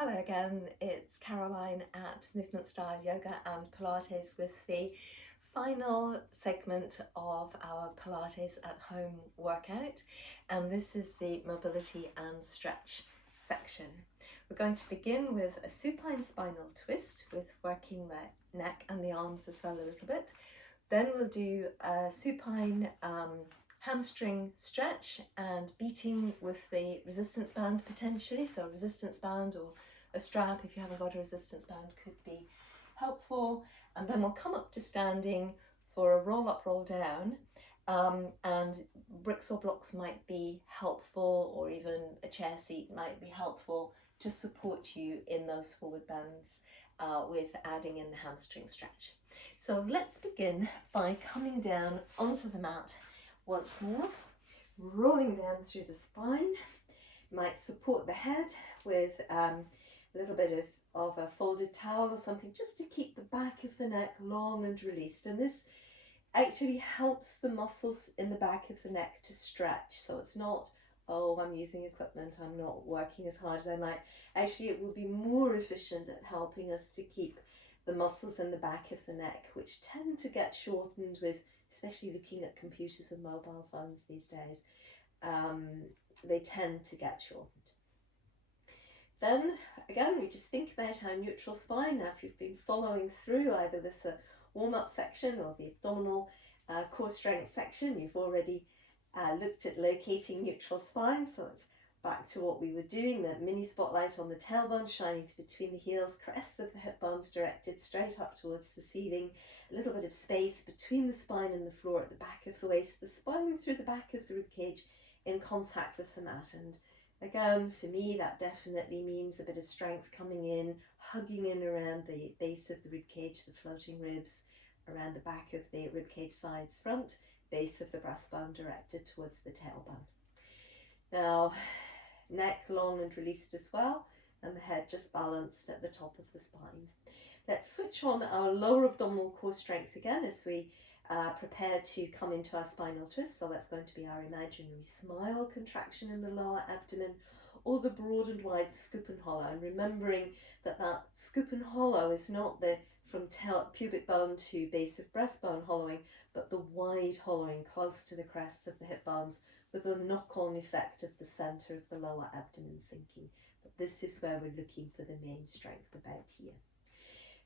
Hello again, it's Caroline at Movement Style Yoga and Pilates with the final segment of our Pilates at home workout, and this is the mobility and stretch section. We're going to begin with a supine spinal twist with working the neck and the arms as well a little bit. Then we'll do a supine hamstring stretch and beating with the resistance band potentially, so a resistance band or a strap if you haven't got a resistance band could be helpful. And then we'll come up to standing for a roll up, roll down, and bricks or blocks might be helpful, or even a chair seat might be helpful to support you in those forward bends with adding in the hamstring stretch. So let's begin by coming down onto the mat once more, rolling down through the spine. You might support the head with a little bit of a folded towel or something just to keep the back of the neck long and released. And this actually helps the muscles in the back of the neck to stretch. So it's not, oh, I'm using equipment, I'm not working as hard as I might. Actually, it will be more efficient at helping us to keep the muscles in the back of the neck, which tend to get shortened with, especially looking at computers and mobile phones these days, they tend to get shortened. Then again, we just think about our neutral spine. Now, if you've been following through either with the warm-up section or the abdominal core strength section, you've already looked at locating neutral spine. So it's back to what we were doing, the mini spotlight on the tailbone shining to between the heels, crest of the hip bones directed straight up towards the ceiling, a little bit of space between the spine and the floor at the back of the waist, the spine through the back of the ribcage in contact with the mat. And again, for me, that definitely means a bit of strength coming in, hugging in around the base of the ribcage, the floating ribs, around the back of the ribcage sides front, base of the breastbone directed towards the tailbone. Now, neck long and released as well, and the head just balanced at the top of the spine. Let's switch on our lower abdominal core strength again as we prepare to come into our spinal twist. So that's going to be our imaginary smile contraction in the lower abdomen, or the broad and wide scoop and hollow. And remembering that that scoop and hollow is not the from pubic bone to base of breastbone hollowing, but the wide hollowing close to the crests of the hip bones, with a knock-on effect of the center of the lower abdomen sinking. But this is where we're looking for the main strength, about here.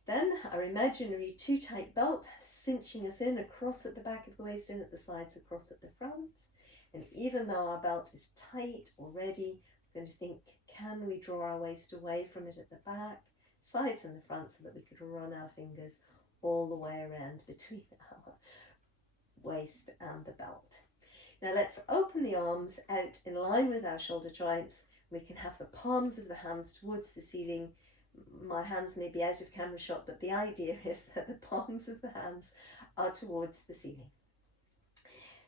Then our imaginary too-tight belt cinching us in across at the back of the waist, in at the sides, across at the front. And even though our belt is tight already, we're going to think, can we draw our waist away from it at the back, sides and the front, so that we could run our fingers all the way around between our waist and the belt. Now let's open the arms out in line with our shoulder joints. We can have the palms of the hands towards the ceiling. My hands may be out of camera shot, but the idea is that the palms of the hands are towards the ceiling.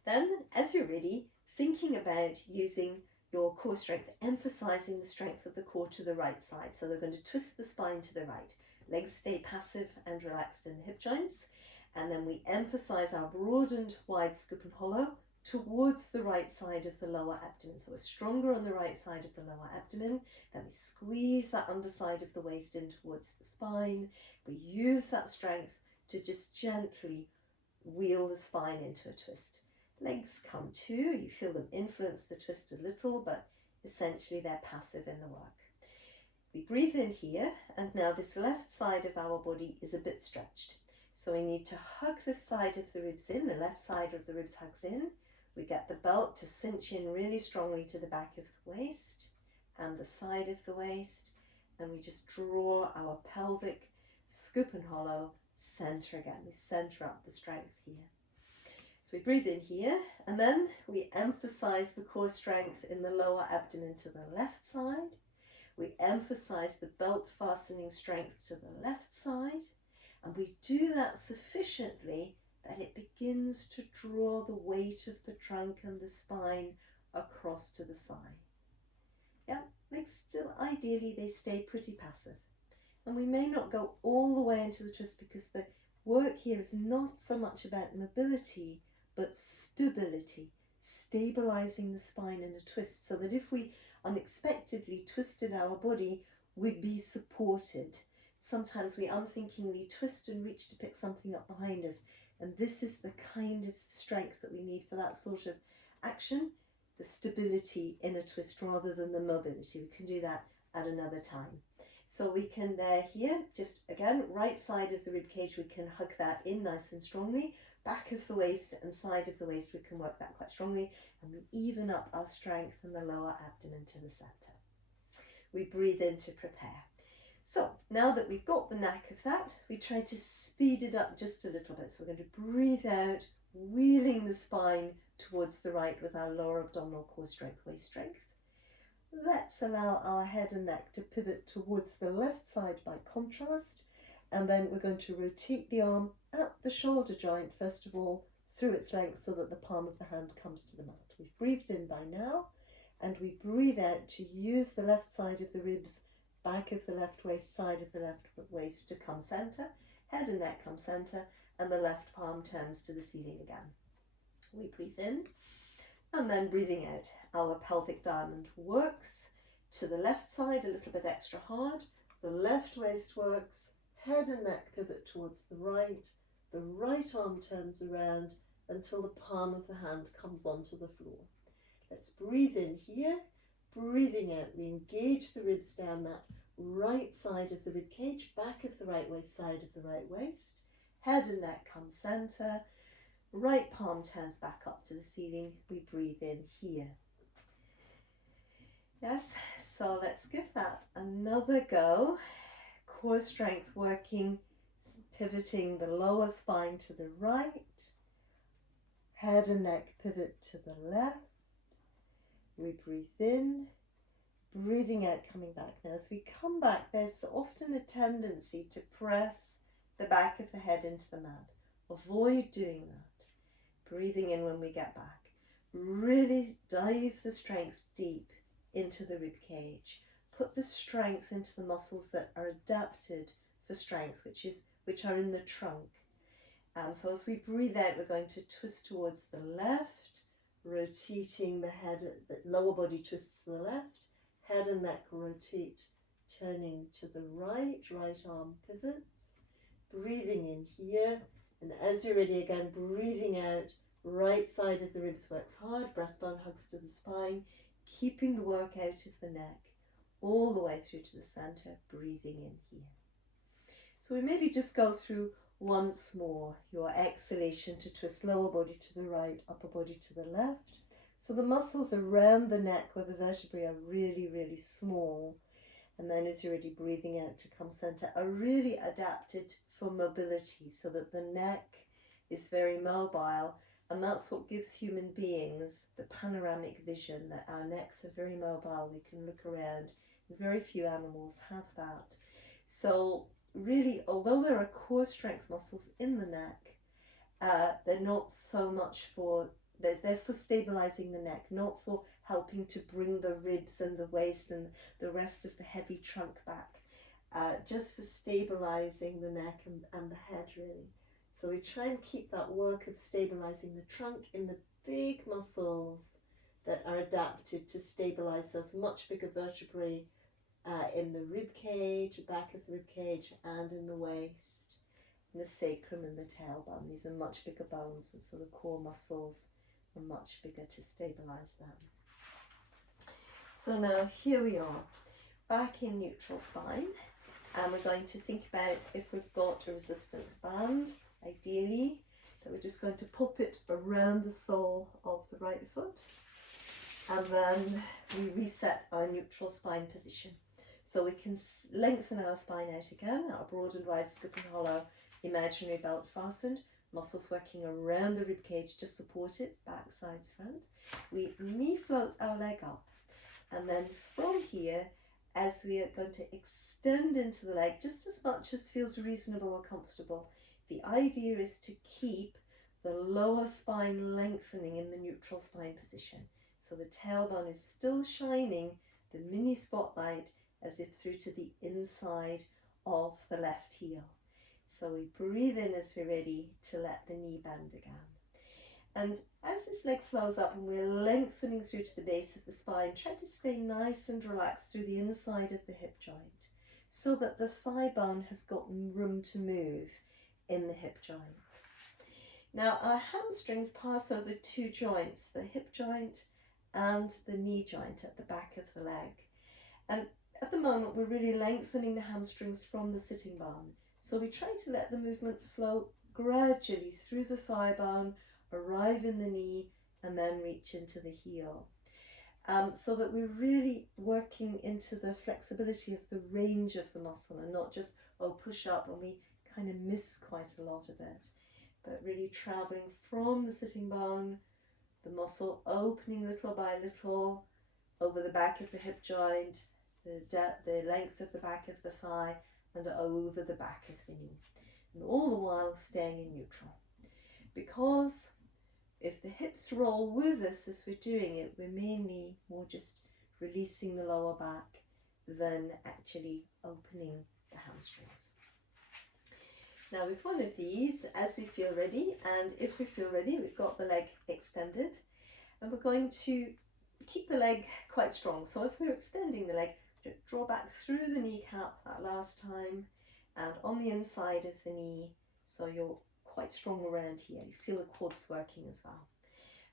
Then, as you're ready, thinking about using your core strength, emphasizing the strength of the core to the right side. So they're going to twist the spine to the right. Legs stay passive and relaxed in the hip joints. And then we emphasize our broadened wide scoop and hollow towards the right side of the lower abdomen. So we're stronger on the right side of the lower abdomen. Then we squeeze that underside of the waist in towards the spine. We use that strength to just gently wheel the spine into a twist. Legs come too. You feel them influence the twist a little, but essentially they're passive in the work. We breathe in here, and now this left side of our body is a bit stretched. So we need to hug the side of the ribs in, the left side of the ribs hugs in. We get the belt to cinch in really strongly to the back of the waist and the side of the waist, and we just draw our pelvic scoop and hollow center again. We center up the strength here. So we breathe in here, and then we emphasize the core strength in the lower abdomen to the left side. We emphasize the belt fastening strength to the left side, and we do that sufficiently that it begins to draw the weight of the trunk and the spine across to the side. Yeah, like still ideally they stay pretty passive. And we may not go all the way into the twist, because the work here is not so much about mobility, but stability, stabilizing the spine in a twist, so that if we unexpectedly twisted our body, would be supported. Sometimes we unthinkingly twist and reach to pick something up behind us, and this is the kind of strength that we need for that sort of action, the stability in a twist rather than the mobility. We can do that at another time. So we can here, just again, right side of the rib cage, we can hug that in nice and strongly. Back of the waist and side of the waist, we can work that quite strongly, and we even up our strength from the lower abdomen to the center. We breathe in to prepare. So now that we've got the knack of that, we try to speed it up just a little bit. So we're going to breathe out, wheeling the spine towards the right with our lower abdominal core strength, waist strength. Let's allow our head and neck to pivot towards the left side by contrast, and then we're going to rotate the arm at the shoulder joint, first of all, through its length so that the palm of the hand comes to the mat. We've breathed in by now, and we breathe out to use the left side of the ribs, back of the left waist, side of the left waist to come center, head and neck come center, and the left palm turns to the ceiling again. We breathe in, and then breathing out, our pelvic diamond works to the left side a little bit extra hard, the left waist works, head and neck pivot towards the right arm turns around until the palm of the hand comes onto the floor. Let's breathe in here, breathing out, we engage the ribs down that right side of the rib cage, back of the right waist, side of the right waist, head and neck come center, right palm turns back up to the ceiling, we breathe in here. Yes, so let's give that another go. Core strength working, pivoting the lower spine to the right, head and neck pivot to the left. We breathe in, breathing out, coming back. Now as we come back, there's often a tendency to press the back of the head into the mat. Avoid doing that. Breathing in when we get back. Really dive the strength deep into the rib cage. Put the strength into the muscles that are adapted for strength, which are in the trunk. So as we breathe out, we're going to twist towards the left, rotating the head, the lower body twists to the left, head and neck rotate, turning to the right arm pivots, breathing in here, and as you're ready again, breathing out, right side of the ribs works hard, breastbone hugs to the spine, keeping the work out of the neck, all the way through to the center, breathing in here. So we maybe just go through once more your exhalation to twist lower body to the right, upper body to the left. So the muscles around the neck where the vertebrae are really, really small, and then as you're ready, breathing out to come center, are really adapted for mobility so that the neck is very mobile, and that's what gives human beings the panoramic vision, that our necks are very mobile, we can look around, and very few animals have that. So really, although there are core strength muscles in the neck, they're not so much for, they're for stabilizing the neck, not for helping to bring the ribs and the waist and the rest of the heavy trunk back, just for stabilizing the neck and the head really. So we try and keep that work of stabilizing the trunk in the big muscles that are adapted to stabilize those much bigger vertebrae in the rib cage, the back of the rib cage, and in the waist, in the sacrum and the tailbone. These are much bigger bones, and so the core muscles are much bigger to stabilize them. So now here we are, back in neutral spine, and we're going to think about if we've got a resistance band, ideally, that we're just going to pop it around the sole of the right foot, and then we reset our neutral spine position. So we can lengthen our spine out again, our broad and wide scoop and hollow, imaginary belt fastened, muscles working around the rib cage to support it, back, sides, front. We knee float our leg up, and then from here, as we are going to extend into the leg just as much as feels reasonable or comfortable, the idea is to keep the lower spine lengthening in the neutral spine position. So the tailbone is still shining the mini spotlight as if through to the inside of the left heel. So we breathe in as we're ready to let the knee bend again. And as this leg flows up and we're lengthening through to the base of the spine, try to stay nice and relaxed through the inside of the hip joint so that the thigh bone has got room to move in the hip joint. Now our hamstrings pass over two joints, the hip joint and the knee joint at the back of the leg. And at the moment we're really lengthening the hamstrings from the sitting bone. So we try to let the movement flow gradually through the thigh bone, arrive in the knee and then reach into the heel. So that we're really working into the flexibility of the range of the muscle and not just, push up and we kind of miss quite a lot of it. But really travelling from the sitting bone, the muscle opening little by little over the back of the hip joint, the length of the back of the thigh and over the back of the knee. And all the while staying in neutral. Because if the hips roll with us as we're doing it, we're mainly more just releasing the lower back than actually opening the hamstrings. Now with one of these, as we feel ready, and if we feel ready, we've got the leg extended, and we're going to keep the leg quite strong. So as we're extending the leg, draw back through the kneecap that last time, and on the inside of the knee, so you're quite strong around here. You feel the quads working as well.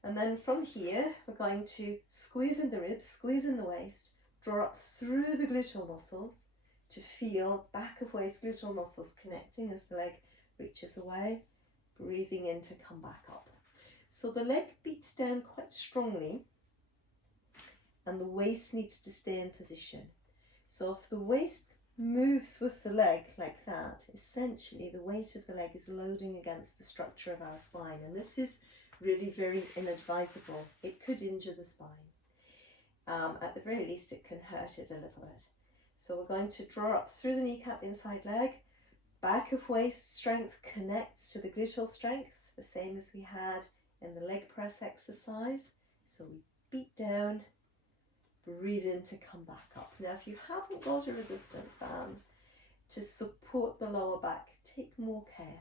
And then from here, we're going to squeeze in the ribs, squeeze in the waist, draw up through the gluteal muscles to feel back of waist gluteal muscles connecting as the leg reaches away, breathing in to come back up. So the leg beats down quite strongly and the waist needs to stay in position. So if the waist moves with the leg like that, essentially the weight of the leg is loading against the structure of our spine, and this is really very inadvisable. It could injure the spine. At the very least it can hurt it a little bit. So we're going to draw up through the kneecap, inside leg, back of waist strength connects to the gluteal strength, the same as we had in the leg press exercise. So we beat down, breathe in to come back up. Now if you haven't got a resistance band to support the lower back, take more care.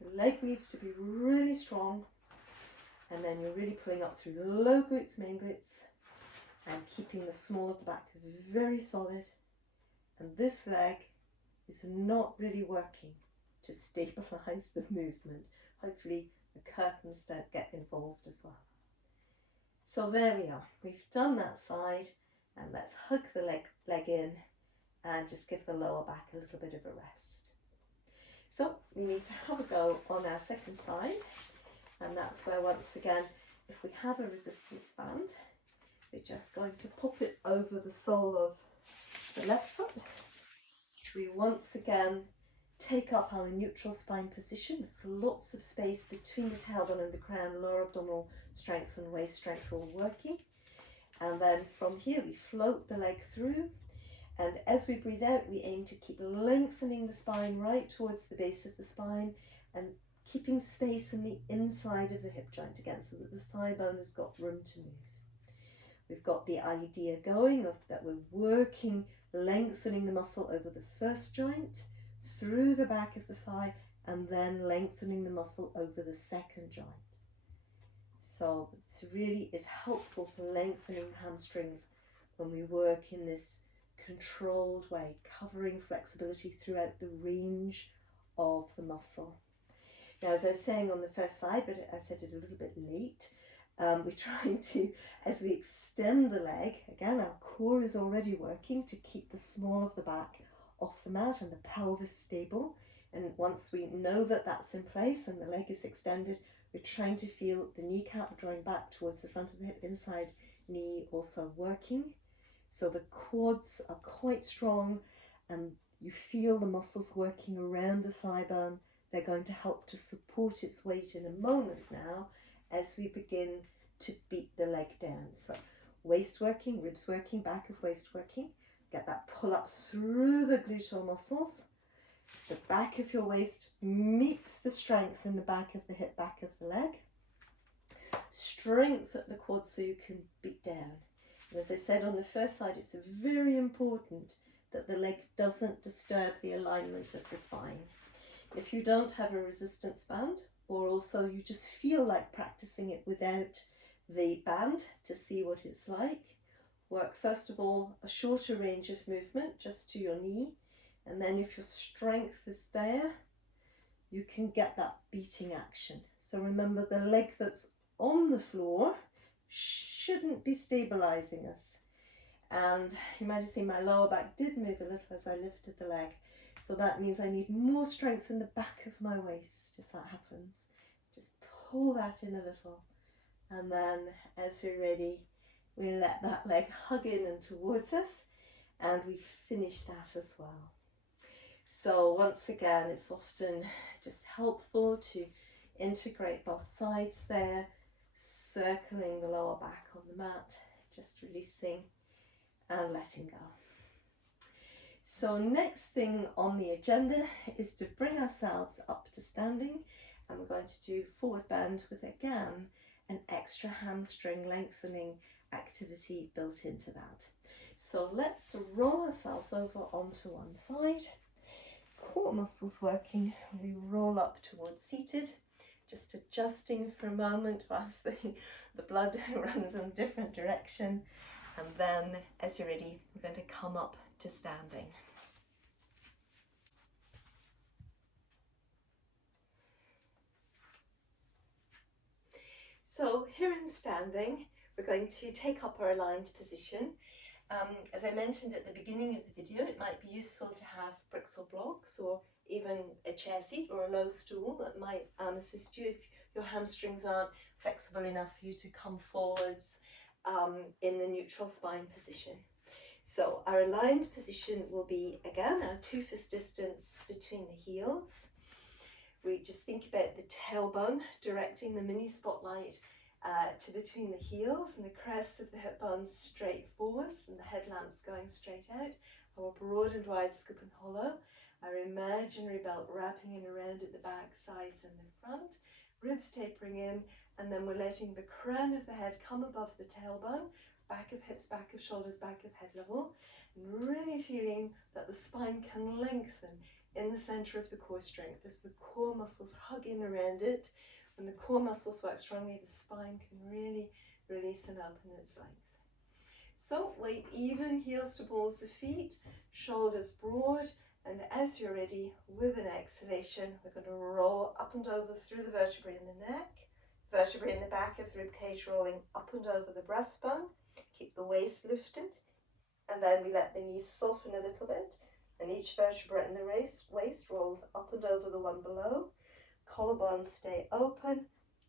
The leg needs to be really strong, and then you're really pulling up through low glutes, main glutes, and keeping the small of the back very solid. And this leg is not really working to stabilise the movement. Hopefully the curtains don't get involved as well. So there we are, we've done that side, and let's hug the leg in and just give the lower back a little bit of a rest. So we need to have a go on our second side, and that's where once again, if we have a resistance band, we're just going to pop it over the sole of the left foot. We once again take up our neutral spine position with lots of space between the tailbone and the crown, lower abdominal strength and waist strength all working. And then from here we float the leg through, and as we breathe out we aim to keep lengthening the spine right towards the base of the spine and keeping space in the inside of the hip joint again so that the thigh bone has got room to move. We've got the idea going of that we're working, lengthening the muscle over the first joint, through the back of the thigh, and then lengthening the muscle over the second joint. So it really is helpful for lengthening hamstrings when we work in this controlled way, covering flexibility throughout the range of the muscle. Now, as I was saying on the first side, but I said it a little bit late, we're trying to, as we extend the leg, again our core is already working to keep the small of the back off the mat and the pelvis stable. And once we know that that's in place and the leg is extended, we're trying to feel the kneecap drawing back towards the front of the hip, inside knee also working. So the quads are quite strong and you feel the muscles working around the thigh bone. They're going to help to support its weight in a moment now as we begin to beat the leg down. So waist working, ribs working, back of waist working. Get that pull up through the gluteal muscles. The back of your waist meets the strength in the back of the hip, back of the leg. Strength at the quad so you can beat down. And as I said on the first side, it's very important that the leg doesn't disturb the alignment of the spine. If you don't have a resistance band, or also you just feel like practicing it without the band to see what it's like. Work first of all a shorter range of movement just to your knee, and then if your strength is there, you can get that beating action. So remember, the leg that's on the floor shouldn't be stabilizing us. And you might have seen my lower back did move a little as I lifted the leg. So that means I need more strength in the back of my waist if that happens. Just pull that in a little. And then as you're ready, we let that leg hug in and towards us, and we finish that as well. So once again, it's often just helpful to integrate both sides there, circling the lower back on the mat, just releasing and letting go. So next thing on the agenda is to bring ourselves up to standing, and we're going to do forward bend with, again, an extra hamstring lengthening activity built into that. So let's roll ourselves over onto one side, core muscles working, we roll up towards seated, just adjusting for a moment whilst the blood runs in a different direction. And then, as you're ready, we're going to come up to standing. So here in standing, we're going to take up our aligned position. As I mentioned at the beginning of the video, it might be useful to have bricks or blocks, or even a chair seat or a low stool that might assist you if your hamstrings aren't flexible enough for you to come forwards in the neutral spine position. So our aligned position will be, again, our 2 fist distance between the heels. We just think about the tailbone directing the mini spotlight to between the heels, and the crests of the hip bones straight forwards and the headlamps going straight out. Our broad and wide scoop and hollow, our imaginary belt wrapping in around at the back, sides and the front, ribs tapering in, and then we're letting the crown of the head come above the tailbone, back of hips, back of shoulders, back of head level, and really feeling that the spine can lengthen in the center of the core strength as the core muscles hug in around it. When the core muscles work strongly, the spine can really release and open its length. So weight even, heels to balls of feet, shoulders broad, and as you're ready, with an exhalation, we're going to roll up and over through the vertebrae in the neck, vertebrae in the back of the rib cage rolling up and over the breastbone. Keep the waist lifted, and then we let the knees soften a little bit, and each vertebra in the waist rolls up and over the one below. Collarbones stay open,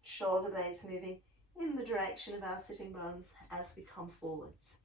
shoulder blades moving in the direction of our sitting bones as we come forwards.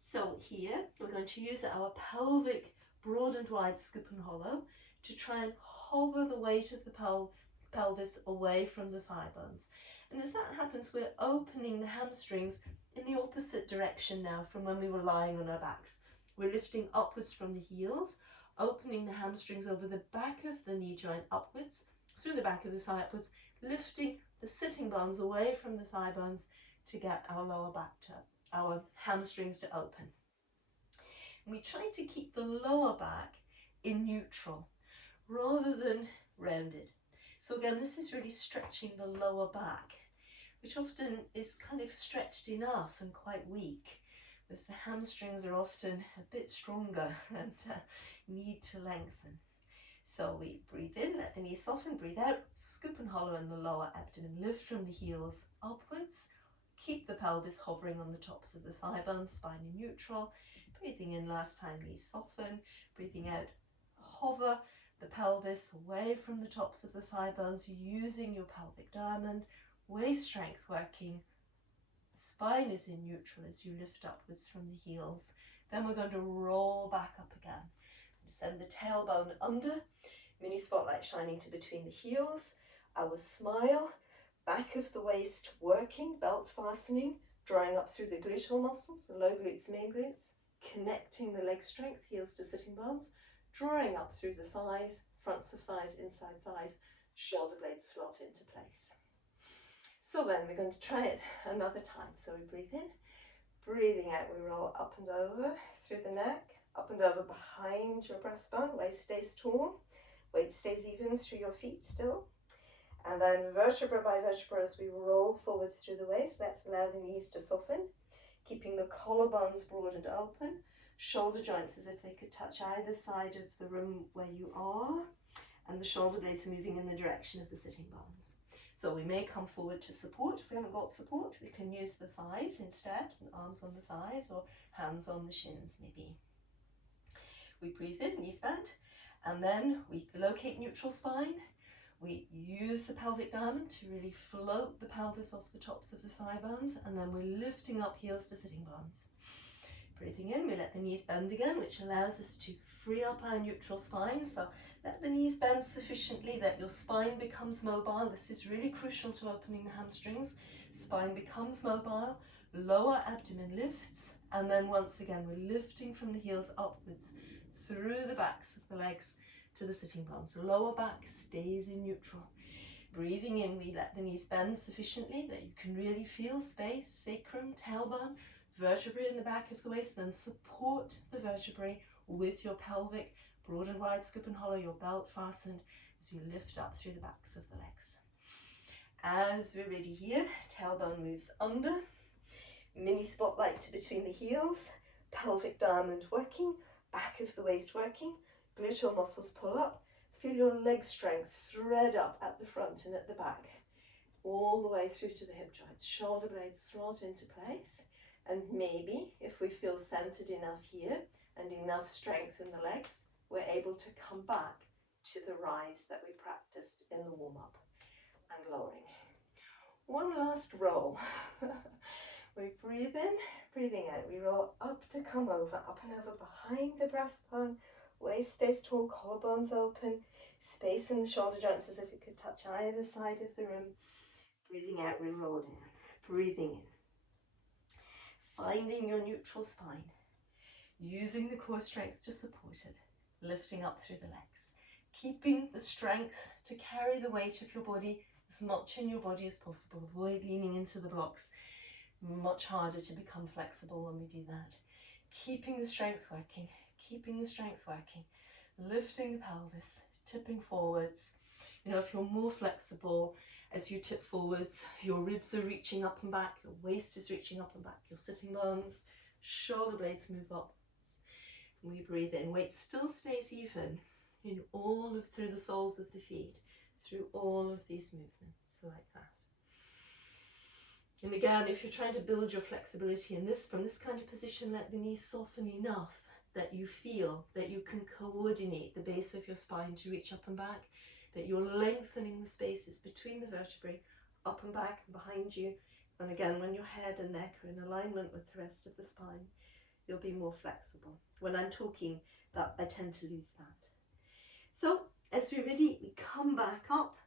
So here we're going to use our pelvic broad and wide scoop and hollow to try and hover the weight of the pelvis away from the thigh bones. And as that happens, we're opening the hamstrings in the opposite direction now from when we were lying on our backs. We're lifting upwards from the heels, opening the hamstrings over the back of the knee joint upwards, through the back of the thigh upwards, lifting the sitting bones away from the thigh bones to get our lower back to, our hamstrings to open. And we try to keep the lower back in neutral rather than rounded. So again, this is really stretching the lower back, which often is kind of stretched enough and quite weak, because the hamstrings are often a bit stronger and need to lengthen. So we breathe in, let the knees soften, breathe out, scoop and hollow in the lower abdomen, lift from the heels upwards, keep the pelvis hovering on the tops of the thigh bones, spine in neutral, breathing in last time, knees soften, breathing out, hover the pelvis away from the tops of the thigh bones, using your pelvic diamond, waist strength working, spine is in neutral as you lift upwards from the heels. Then we're going to roll back up again. Send the tailbone under, mini spotlight shining to between the heels, our smile, back of the waist working, belt fastening, drawing up through the gluteal muscles, the low glutes, main glutes, connecting the leg strength, heels to sitting bones, drawing up through the thighs, fronts of thighs, inside thighs, shoulder blades slot into place. So then we're going to try it another time. So we breathe in, breathing out, we roll up and over through the neck, up and over behind your breastbone, waist stays tall, weight stays even through your feet still. And then vertebra by vertebra as we roll forwards through the waist. Let's allow the knees to soften, keeping the collarbones broad and open, shoulder joints as if they could touch either side of the room where you are, and the shoulder blades moving in the direction of the sitting bones. So we may come forward to support. If we haven't got support, we can use the thighs instead, arms on the thighs or hands on the shins maybe. We breathe in, knees bent, and then we locate neutral spine. We use the pelvic diamond to really float the pelvis off the tops of the thigh bones, and then we're lifting up heels to sitting bones. Breathing in, we let the knees bend again, which allows us to free up our neutral spine. So let the knees bend sufficiently that your spine becomes mobile. This is really crucial to opening the hamstrings. Spine becomes mobile, lower abdomen lifts, and then once again we're lifting from the heels upwards through the backs of the legs to the sitting bones. Lower back stays in neutral. Breathing in, we let the knees bend sufficiently that you can really feel space, sacrum, tailbone, vertebrae in the back of the waist, then support the vertebrae with your pelvic, broad and wide, scoop and hollow, your belt fastened as you lift up through the backs of the legs. As we're ready here, tailbone moves under, mini spotlight to between the heels, pelvic diamond working, back of the waist working, gluteal muscles pull up, feel your leg strength thread up at the front and at the back, all the way through to the hip joints, shoulder blades slot into place. And maybe if we feel centered enough here and enough strength in the legs, we're able to come back to the rise that we practiced in the warm-up and lowering. One last roll. We breathe in, breathing out. We roll up to come over, up and over behind the breastbone. Waist stays tall, collarbones open, space in the shoulder joints as if it could touch either side of the room. Breathing out, we roll down. Breathing in. Finding your neutral spine, using the core strength to support it, lifting up through the legs, keeping the strength to carry the weight of your body as much in your body as possible. Avoid leaning into the blocks. Much harder to become flexible when we do that. Keeping the strength working, keeping the strength working, lifting the pelvis, tipping forwards. You know, if you're more flexible, as you tip forwards, your ribs are reaching up and back, your waist is reaching up and back, your sitting bones, shoulder blades move upwards. We breathe in, weight still stays even in all of through the soles of the feet, through all of these movements, like that. And again, if you're trying to build your flexibility in this, from this kind of position, let the knees soften enough that you feel that you can coordinate the base of your spine to reach up and back, that you're lengthening the spaces between the vertebrae, up and back and behind you. And again, when your head and neck are in alignment with the rest of the spine, you'll be more flexible. When I'm talking, that I tend to lose that. So as we're ready, we come back up,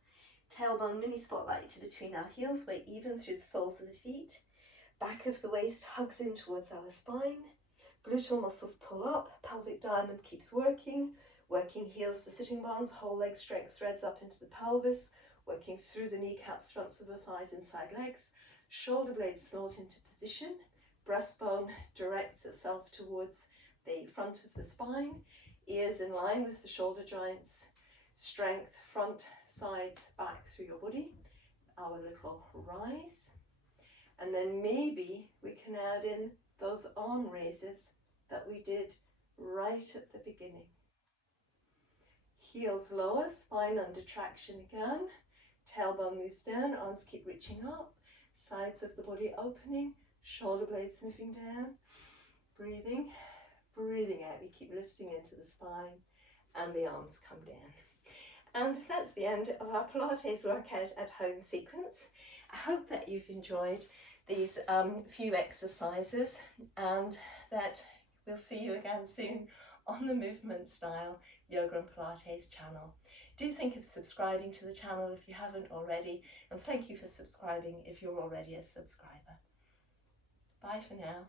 tailbone mini spotlight to between our heels, weight even through the soles of the feet. Back of the waist hugs in towards our spine. Gluteal muscles pull up, pelvic diamond keeps working, working heels to sitting bones, whole leg strength threads up into the pelvis, working through the kneecaps, fronts of the thighs, inside legs. Shoulder blades slot into position, breastbone directs itself towards the front of the spine, ears in line with the shoulder joints, strength, front, sides, back through your body, our little rise. And then maybe we can add in those arm raises that we did right at the beginning. Heels lower, spine under traction again, tailbone moves down, arms keep reaching up, sides of the body opening, shoulder blades moving down, breathing, breathing out. We keep lifting into the spine and the arms come down. And that's the end of our Pilates workout at home sequence. I hope that you've enjoyed these few exercises and that we'll see you again soon on the Movement Style Yoga and Pilates channel. Do think of subscribing to the channel if you haven't already, and thank you for subscribing if you're already a subscriber. Bye for now.